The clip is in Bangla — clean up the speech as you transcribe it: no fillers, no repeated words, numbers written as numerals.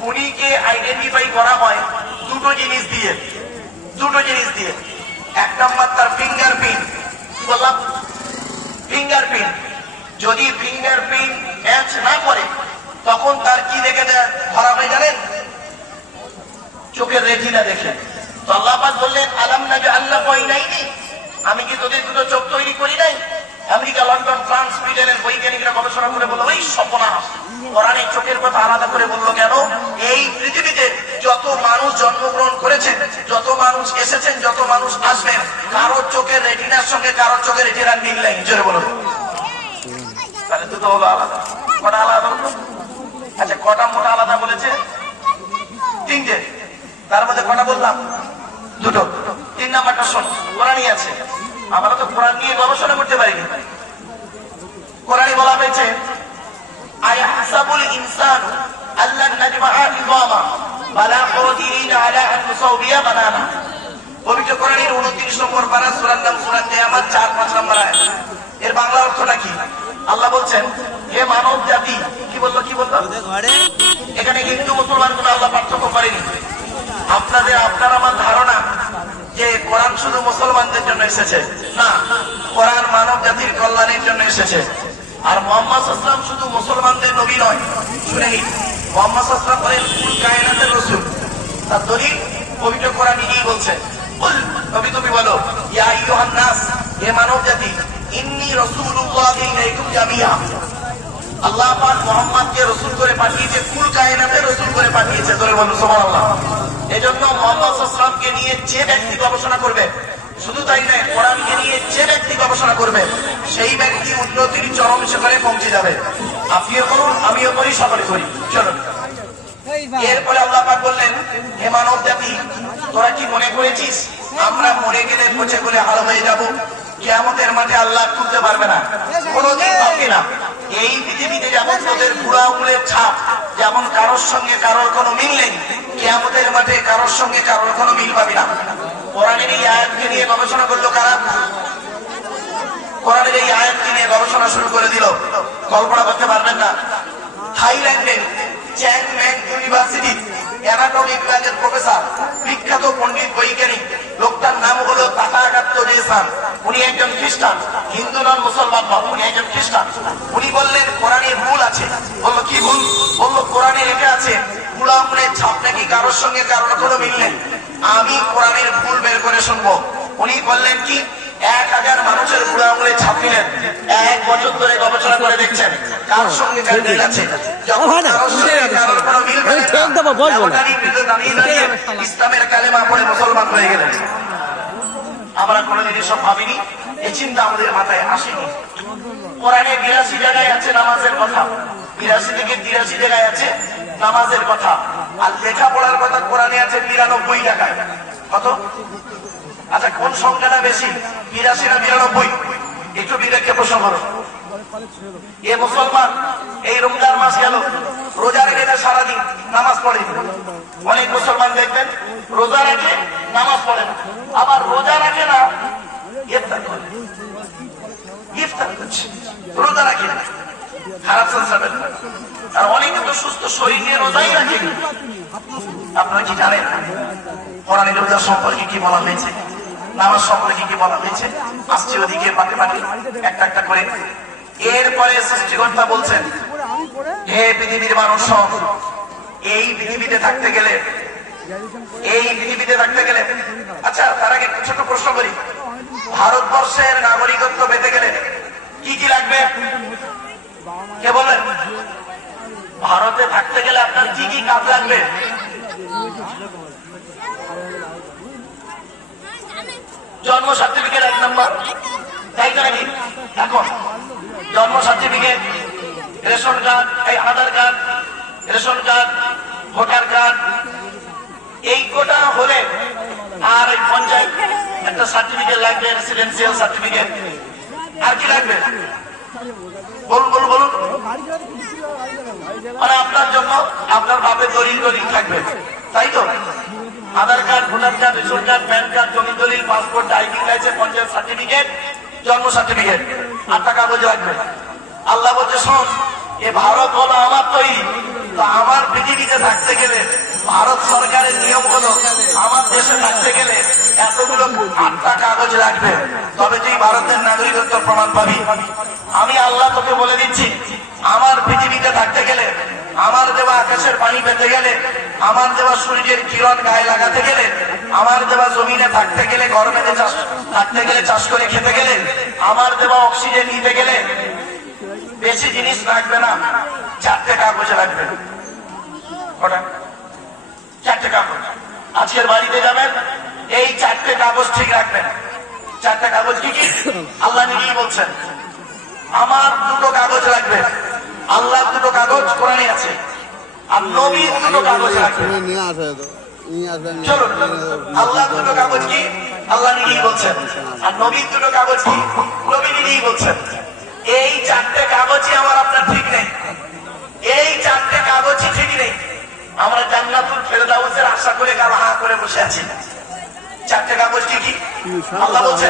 খুনিকে আইডেন্টিফাই করা হয় দুটো জিনিস দিয়ে। এক নম্বর তার ফিঙ্গারপ্রিন্ট। কি বললাম? ফিঙ্গারপ্রিন্ট। যদি ফিঙ্গারপ্রিন্ট ম্যাচ না করে তখন তার কি দেখে ধরা হয় জানেন? চোখের রেটিনা দেখে। তো আল্লাহ পাক বললেন আলাম নাজআল লাহু আইনাইনি, আমি কি তোদের দুটো চোখ তৈরি করি নাই? আমেরিকা, লন্ডন, ফ্রান্স, ব্রিটেনের বৈজ্ঞানিকরা গবেষণা করে বলল ওই সর্বনাশ, কোরআনে চোখের কথা আলাদা করে বললো কেন? এই পৃথিবীতে যত মানুষ জন্মগ্রহণ করেছেন, যত মানুষ এসেছেন, যত মানুষ আসবেন, কারোর চোখের রেটিনার সঙ্গে কারোর চোখের রেটিনার মিল নেই। জোরে বলুন। তাহলে দুটো হলো আলাদা। কটা আলাদা হলো? আচ্ছা, কটা মোটা আলাদা বলেছে? তিনটে। তার মধ্যে কটা বললাম? দুটো। 3 নাম্বারটা শোন, কোরআনই আছে। আমরা তো কোরআন নিয়ে গবেষণা করতে পারিনি। কোরআনে বলা হয়েছে আয়াহসাবুল ইনসানু আল্লান নাজমাআ ইযামা বালা কাদিরিন আলা আন নুসাউবিয়া বানানা। পবিত্র কোরআনের 29 নম্বর পারা, সূরার নাম সূরা কিয়ামত, 4-5 নম্বর আয়াত। এর বাংলা অর্থটা কি? আল্লাহ বলছেন হে মানব জাতি, কি বললো? এখানে হিন্দু মুসলমান কোনো আল্লাহ পার্থক্য করেনি। আপনার আমার ধারণা যে কোরআন শুধু মুসলমানদের জন্য এসেছে, না, কোরআন মানব জাতির কল্যাণের জন্য এসেছে। আর মুহাম্মদ সাল্লাল্লাহু আলাইহি ওয়াসাল্লাম শুধু মুসলমানদের নবী নয়, শুনে নিন, মুহাম্মদ সাল্লাল্লাহু আলাইহি ওয়াসাল্লাম হলেন কুল কায়নাতের রাসূল। তার দলিল পবিত্র কোরআন নিজেই বলছে, কুল, নবী তুমি বলো, ইয়া আইয়ুহান নাস, হে মানব জাতি, ইন্নী রাসূলুল্লাহি ইলাইকুম জামিআ। আল্লাহ পাক মুহাম্মদকে রাসূল করে পাঠিয়েছে, কুল কায়নাতের রাসূল করে পাঠিয়েছে। তোরে বলুন সুবহানাল্লাহ। এজন্য মুহাম্মদ সাল্লাল্লাহু আলাইহি ওয়াসাল্লামকে নিয়ে যে ব্যক্তি গবেষণা করবে, শুধু তাই নয়, কোরআনকে নিয়ে যে ব্যক্তি গবেষণা করবে, সেই ব্যক্তি উন্নতির চরম শিখরে পৌঁছে যাবে। আপনিও করুন, আমিও করি, সকলে করি। চলুন। এরপরে আল্লাহ পাক বললেন হে মানব জাতি, তোরা কি মনে করেছিস আমরা মরে গেলে পচে গলে হাল হয়ে যাব? কিয়ামতের মাঠে আল্লাহ তুলতে পারবে না, কোনোদিন পাবে না। এই পৃথিবীতে যেমন তোদের বুড়া আঙুলের ছাপ, যেমন কারোর সঙ্গে কারোর কোনো মিল নেই, কিয়ামতের মাঠে কারোর সঙ্গে কারোর কোনো মিল পাবি না। কোরআনের এই আয়াতকে নিয়ে গবেষণা করলো কারা? কোরআনের এই আয়াতকে নিয়ে গবেষণা শুরু করে দিল। কল্পনা করতে পারবেন না, থাইল্যান্ডের চ্যাংম্যাং ইউনিভার্সিটি অ্যানাটমি বিভাগের প্রফেসর, বিখ্যাত পণ্ডিত বৈজ্ঞানিক, লোকটার নাম হলো তাথাগত রেসান। উনি একজন খ্রিস্টান, হিন্দু নন, মুসলমান নন, উনি একজন খ্রিস্টান। উনি বললেন কোরআনে ভুল আছে। বললো কি ভুল? বললো কোরআনে লেখা আছে বুড়া আঙুলের ছাপ নাকি কারোর সঙ্গে কারোর কোনো মিল নেই। আমি কোরআনের ভুল বের করে শুনবো। উনি বললেন কি 1000 মানুষের বুড়া আঙুলে ছাপ নিলেন, 1 বছর ধরে গবেষণা করে দেখছেন কার সঙ্গে কার মিল আছে। ইসলামের কালেমা পড়ে মুসলমান হয়ে গেলেন। আমরা কোনোদিন এসব ভাবিনি, এই চিন্তা আমাদের মাথায় আসেনি। কোরআনে 82 জায়গায় আছে নামাজের কথা, 82 থেকে 83 জায়গায় আছে নামাজের কথা। আর লেখাপড়ার কথা কোরআনে আছে 92 জায়গায়। কত? আচ্ছা, কোন সংখ্যাটা বেশি, 82 না 92? একটু বিবেককে প্রশ্ন করো। এ মুসলমান এই রমজান মাস গেল, রোজা রেখে সারাদিন নামাজ পড়ে। অনেক মুসলমান দেখবেন রোজা রাখে নামাজ পড়ে না, আবার রোজা রাখে না ইফতার করে, ইফতার করছে, রোজা রাখে না। খারাপ সংস্কার। আর অনেকে তো সুস্থ শরীর নিয়ে রোজাই রাখে। আপনারা কি জানেন কোরআনে রোজা সম্পর্কে কি বলা হয়েছে, নামাজ সম্পর্কে কি বলা হয়েছে? আসছে ওদিকে পাটে পাটে একটা একটা করে। এরপরে সৃষ্টিকর্তা বলছেন হে পৃথিবীর মানুষ, এই পৃথিবীতে থাকতে গেলে, আচ্ছা তার আগে ছোট প্রশ্ন করি, ভারতবর্ষের নাগরিকত্ব পেতে গেলে কি কি লাগবে? কে বলেন? ভারতে থাকতে গেলে আপনার কি কি কাজ লাগবে? জন্ম সার্টিফিকেট 1 নম্বর, তাই তো নাকি? এখন জন্ম সার্টিফিকেট, রেশন কার্ড, এই Aadhaar card, ration card, voter card, এই কোটা হলে, আর এই পঞ্চায়েত একটা সার্টিফিকেট লাগবে, রেসিডেন্সিয়াল সার্টিফিকেট। আর কি লাগবে? বলুন। মানে আপনার জন্য আপনার বাপের দলিল থাকবে, তাই তো? Aadhaar card, voter card, ration card, PAN card, জমি দলিল, passport, driving licence, panchayat certificate, জন্ম সার্টিফিকেট, 8টা কাগজ লাগবে। আল্লাহ বলছে শোন, এ ভারত হলো আমার তৈরি, তো আমার পৃথিবীতে থাকতে গেলে ভারত সরকারের নিয়ম হলো আমার দেশে থাকতে গেলে এতগুলো 8টা কাগজ লাগবে, তবে তুই ভারতের নাগরিকত্ব প্রমাণ পাবি। আমি আল্লাহ তোকে বলে দিচ্ছি, আমার পৃথিবীতে থাকতে গেলে, আমার দেওয়া আকাশের পানি পেতে গেলে, আমার দেওয়া সূর্যের কিরণ গায়ে লাগাতে গেলে, আমার দেওয়া জমিনে থাকতে গেলে, গরমে চাষ থাকতে গেলে, চাষ করে খেতে গেলে, আমার দেওয়া অক্সিজেন নিতে গেলে বেশি জিনিস লাগবে না, 4টে কাগজ লাগবে। ওটা 4টে কাগজ। আজকের বাড়িতে যাবেন, এই 4টে কাগজ ঠিক রাখবেন। 4টে কাগজ কি কি? আল্লাহ নিজেই বলছেন আমার 2টো কাগজ লাগবে। আল্লাহ 2টো কাগজ কোরআনে আছে, আর নবীর 2টো কাগজ লাগবে। চলুন, আল্লাহ 2টো কাগজ কি? আল্লাহ নিজেই বলছেন। আর নবীর 2টো কাগজ কি? নবী নিজেই বলছেন। এই 4টে কাগজই আমার আপনার ঠিক নেই, এই 4টে কাগজই ঠিক নেই। আমরা জান্নাতুল ফেরদাউসের আশা করে কাল হা করে বসে আছি। 4টে কাগজ কি কি? আল্লাহ বলছেন